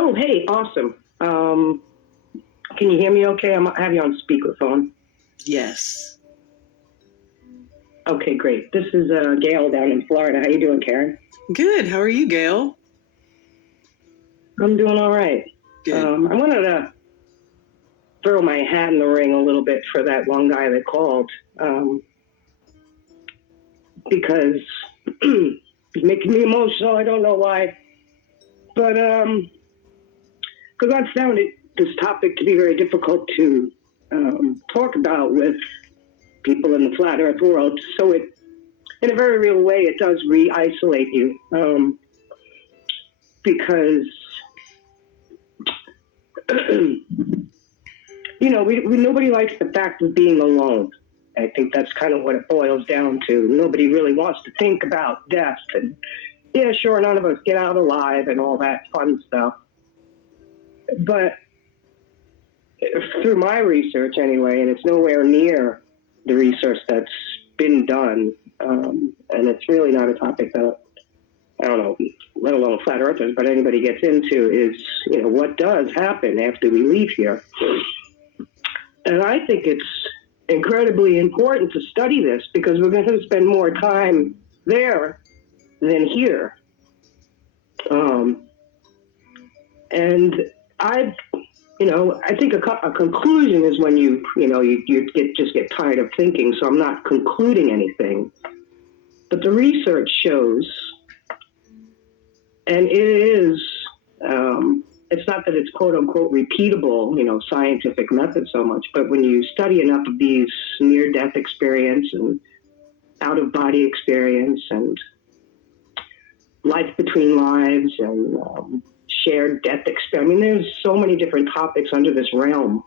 Oh, hey, awesome. Can you hear me okay? I have you on speakerphone. Yes. Okay, great. This is Gail down in Florida. How you doing, Karen? Good. How are you, Gail? I'm doing all right. Good. I wanted to throw my hat in the ring a little bit for that one guy that called because he's making me emotional. I don't know why. But because I've found this topic to be very difficult to talk about with people in the flat earth world. So in a very real way, it does re-isolate you because, nobody likes the fact of being alone. I think that's kind of what it boils down to. Nobody really wants to think about death. And yeah, sure, none of us get out alive and all that fun stuff. But through my research anyway, and it's nowhere near the research that's been done, and it's really not a topic that, I don't know, let alone flat earthers, but anybody gets into is, what does happen after we leave here? And I think it's incredibly important to study this because we're going to spend more time there than here. And I think a conclusion is when you get tired of thinking. So I'm not concluding anything, but the research shows, and it is, it's not that it's quote unquote repeatable, scientific method so much, but when you study enough of these near death experience and out of body experience and life between lives and shared death experience, I mean, there's so many different topics under this realm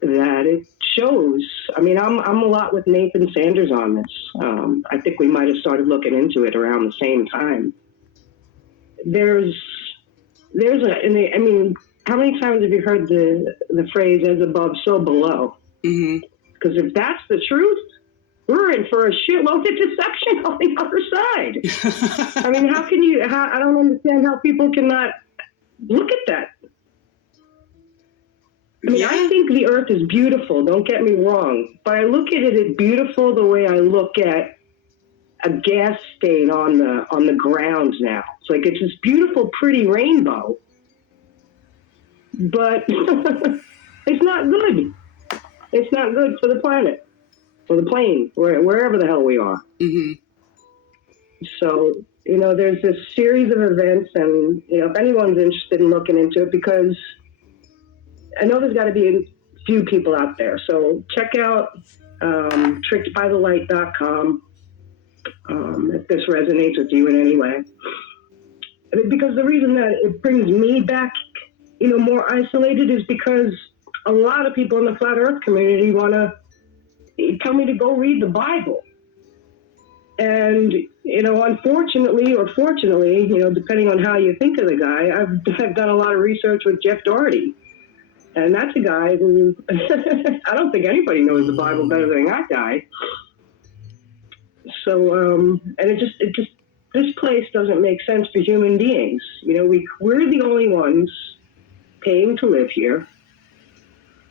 that it shows. I mean, I'm a lot with Nathan Sanders on this. I think we might have started looking into it around the same time. How many times have you heard the phrase "as above, so below"? Mm-hmm. Because if that's the truth, we're in for a shitload of deception on the other side. I mean, I don't understand how people cannot look at that. I mean, I think the earth is beautiful, don't get me wrong, but I look at it as beautiful the way I look at a gas stain on the ground now. It's like it's this beautiful, pretty rainbow, but it's not good. It's not good for the planet, for the plane, wherever the hell we are. Mm-hmm. So, there's this series of events, and, if anyone's interested in looking into it, because I know there's got to be a few people out there. So check out trickedbythelight.com if this resonates with you in any way. Because the reason that it brings me back, more isolated is because a lot of people in the flat earth community want to tell me to go read the Bible. And, unfortunately or fortunately, depending on how you think of the guy, I've done a lot of research with Jeff Doherty. And that's a guy who, I don't think anybody knows the Bible better than that guy. So, and this place doesn't make sense for human beings. We're the only ones paying to live here.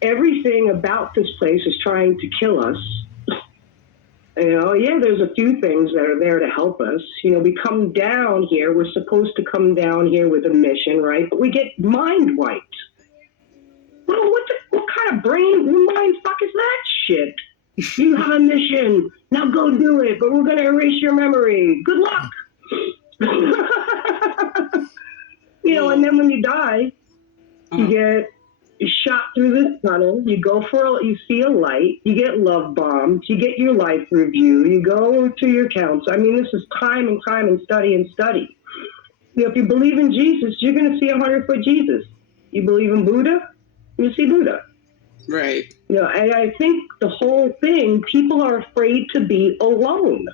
Everything about this place is trying to kill us. There's a few things that are there to help us. We come down here. We're supposed to come down here with a mission, right? But we get mind wiped. Well, what kind of mind fuck is that shit? You have a mission. Now go do it, but we're going to erase your memory. Good luck. And then when you die, you get shot through this tunnel. You see a light. You get love bombed. You get your life review. You go to your counsel. I mean, this is time and time and study and study. If you believe in Jesus, you're going to see 100-foot Jesus. You believe in Buddha, you see Buddha. Right. And I think the whole thing, people are afraid to be alone.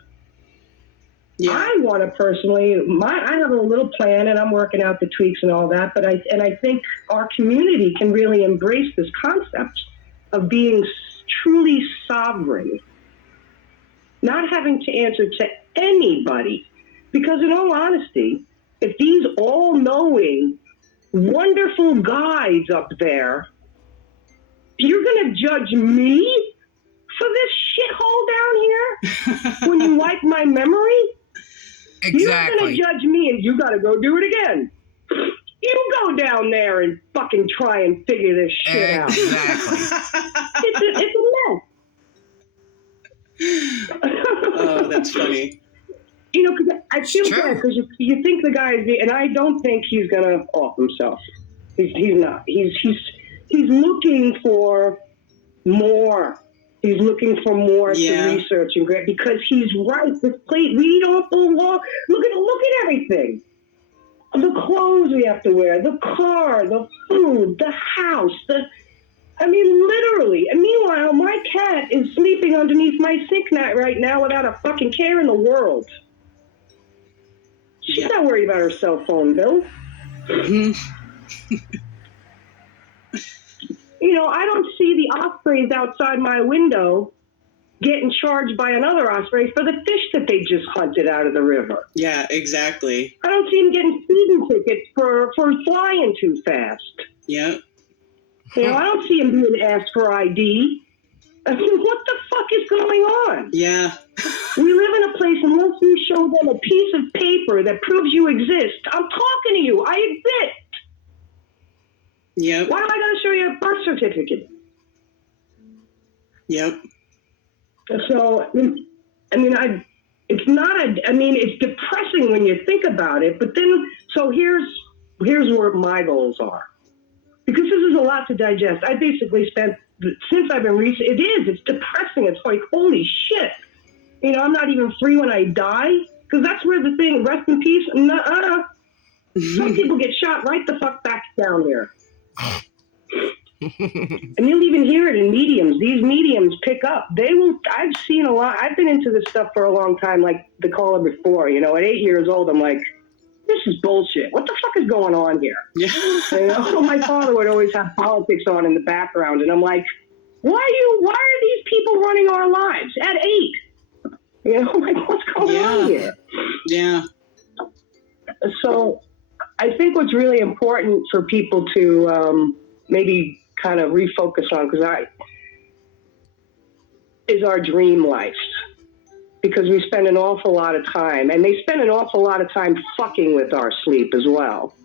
Yeah. I want to personally, I have a little plan and I'm working out the tweaks and all that, but I think our community can really embrace this concept of being truly sovereign, not having to answer to anybody. Because in all honesty, if these all-knowing wonderful guides up there. You're going to judge me for this shithole down here when you like my memory? You're going to judge me and you got to go do it again. You go down there and fucking try and figure this shit out. Exactly. It's a mess. Oh, that's funny. You know, cause I feel bad because you think the guy is, and I don't think he's gonna off himself. He's not. He's looking for more. He's looking for more to research and grab because he's right. This place we don't belong. Look at everything. The clothes we have to wear, the car, the food, the house, I mean, literally. And meanwhile, my cat is sleeping underneath my sink mat right now without a fucking care in the world. She's not worried about her cell phone bill. Mm-hmm. You know, I don't see the ospreys outside my window getting charged by another osprey for the fish that they just hunted out of the river. Yeah, exactly. I don't see them getting speeding tickets for flying too fast. Yep. You know, I don't see them being asked for ID. I mean, what the fuck is going on? Yeah. We live in a place, unless you show them a piece of paper that proves you exist. I'm talking to you. I exist. Yep. Why am I going to show you a birth certificate? Yep. So, I mean, it's depressing when you think about it, but then, so here's where my goals are. Because this is a lot to digest. I basically spent, since I've been it's depressing. It's like, holy shit. You know, I'm not even free when I die. Because that's where the thing, rest in peace, nuh-uh. Some people get shot right the fuck back down here. And you'll even hear it in mediums. These mediums pick up. I've seen a lot. I've been into this stuff for a long time, like the caller before. You know, at 8 years old, I'm like, this is bullshit. What the fuck is going on here? Yeah. You know, my father would always have politics on in the background, and I'm like, why are these people running our lives at 8? You know, like, what's going on here? Yeah. So I think what's really important for people to maybe kind of refocus on, is our dream life. Because we spend an awful lot of time, and they spend an awful lot of time fucking with our sleep as well.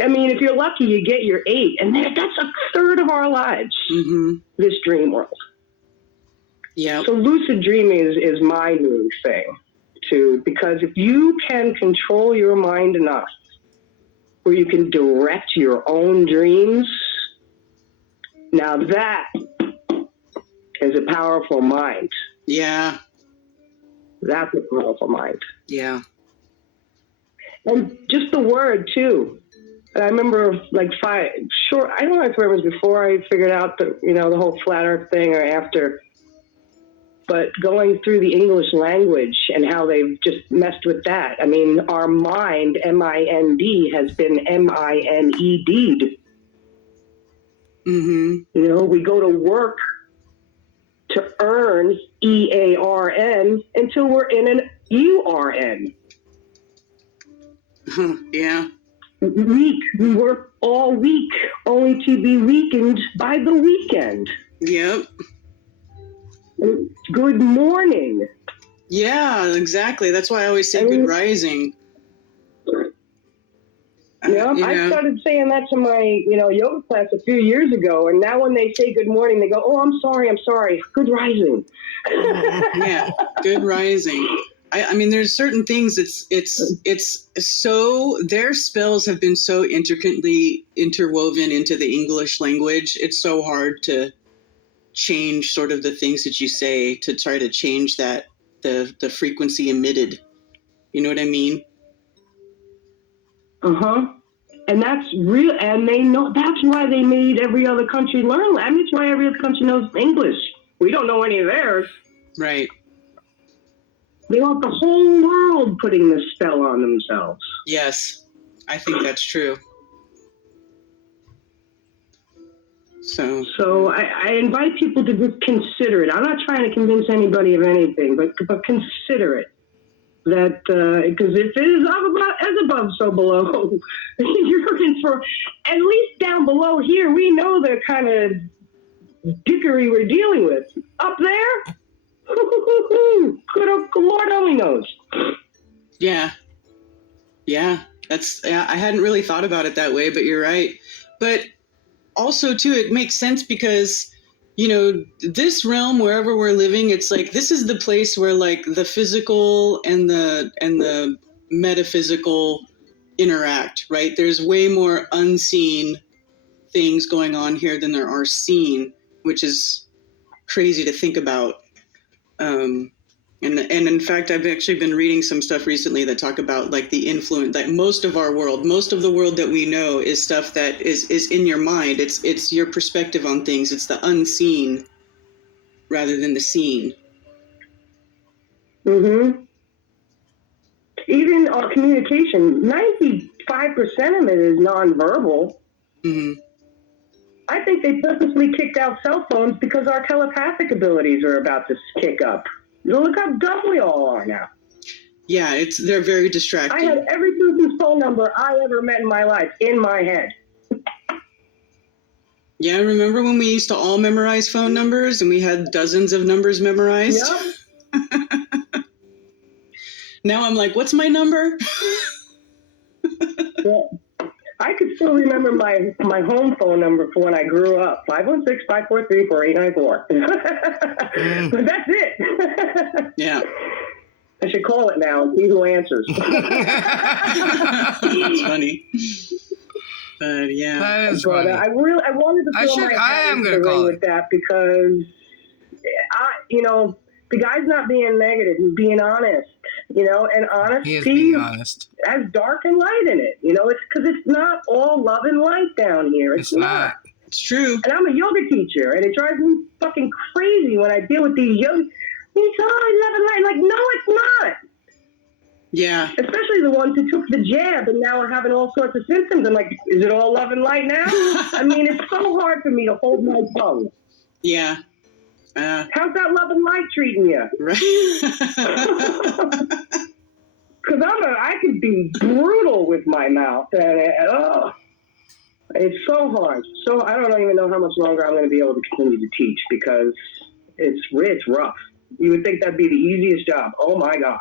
I mean, if you're lucky, you get your 8, and that's a third of our lives, this dream world. Yeah. So lucid dreaming is my new thing, too, because if you can control your mind enough where you can direct your own dreams, now that is a powerful mind. Yeah. That's a powerful mind. Yeah. And just the word, too. I remember, like, I don't know if it was before I figured out the whole flat earth thing or after, but going through the English language and how they've just messed with that. I mean, our mind, M-I-N-D, has been M-I-N-E-D'd. Mm-hmm. You know, we go to work to earn E-A-R-N until we're in an U-R-N. Yeah. We work all week only to be weakened by the weekend. Yep. Good morning. Yeah, exactly. That's why I always say good rising. Yeah, I started saying that to my, yoga class a few years ago, and now when they say good morning, they go, "Oh, I'm sorry. Good rising." Yeah, good rising. I mean, there's certain things. It's so their spells have been so intricately interwoven into the English language. It's so hard to change sort of the things that you say to try to change that the frequency emitted. You know what I mean? And that's real, and they know. That's why they made every other country learn. I mean, that's why every other country knows English. We don't know any of theirs. Right. They want the whole world putting this spell on themselves. Yes, I think that's true. So I invite people to just consider it. I'm not trying to convince anybody of anything, but consider it. that because if it is as above, so below, you're looking for at least down below here. We know the kind of dickery we're dealing with. Up there, good Lord only knows. Yeah. I hadn't really thought about it that way, but you're right. But also too, it makes sense because, this realm, wherever we're living, it's like, this is the place where like the physical and the metaphysical interact, right? There's way more unseen things going on here than there are seen, which is crazy to think about. And in fact, I've actually been reading some stuff recently that talk about like the influence that most of the world that we know is stuff that is in your mind. It's your perspective on things. It's the unseen rather than the seen. Mm-hmm. Even our communication, 95% of it is nonverbal. Mm-hmm. I think they purposely kicked out cell phones because our telepathic abilities are about to kick up. Look how dumb we all are now. Yeah, they're very distracting. I had every person's phone number I ever met in my life in my head. Yeah, remember when we used to all memorize phone numbers and we had dozens of numbers memorized? Yep. Now I'm like, what's my number? Yeah. I could still remember my home phone number for when I grew up, 516-543-4894. But that's it. Yeah. I should call it now and see who answers. That's funny. But yeah. That is but funny. I wanted to throw my hat into the ring with that because, the guy's not being negative. He's being honest, and honesty He is being honest. has dark and light in it. It's because it's not all love and light down here. It's not. It's true. And I'm a yoga teacher, and it drives me fucking crazy when I deal with these yoga. He's love and light. Like, no, it's not. Yeah. Especially the ones who took the jab and now are having all sorts of symptoms. I'm like, is it all love and light now? I mean, it's so hard for me to hold my tongue. Yeah. How's that love and light treating you? Right. Because I could be brutal with my mouth, and it's so hard. So I don't even know how much longer I'm going to be able to continue to teach because it's rough. You would think that'd be the easiest job. Oh my God.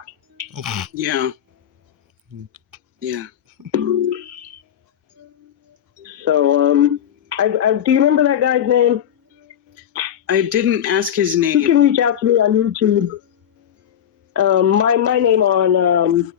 Yeah. Yeah. So, do you remember that guy's name? I didn't ask his name. You can reach out to me on YouTube. My name on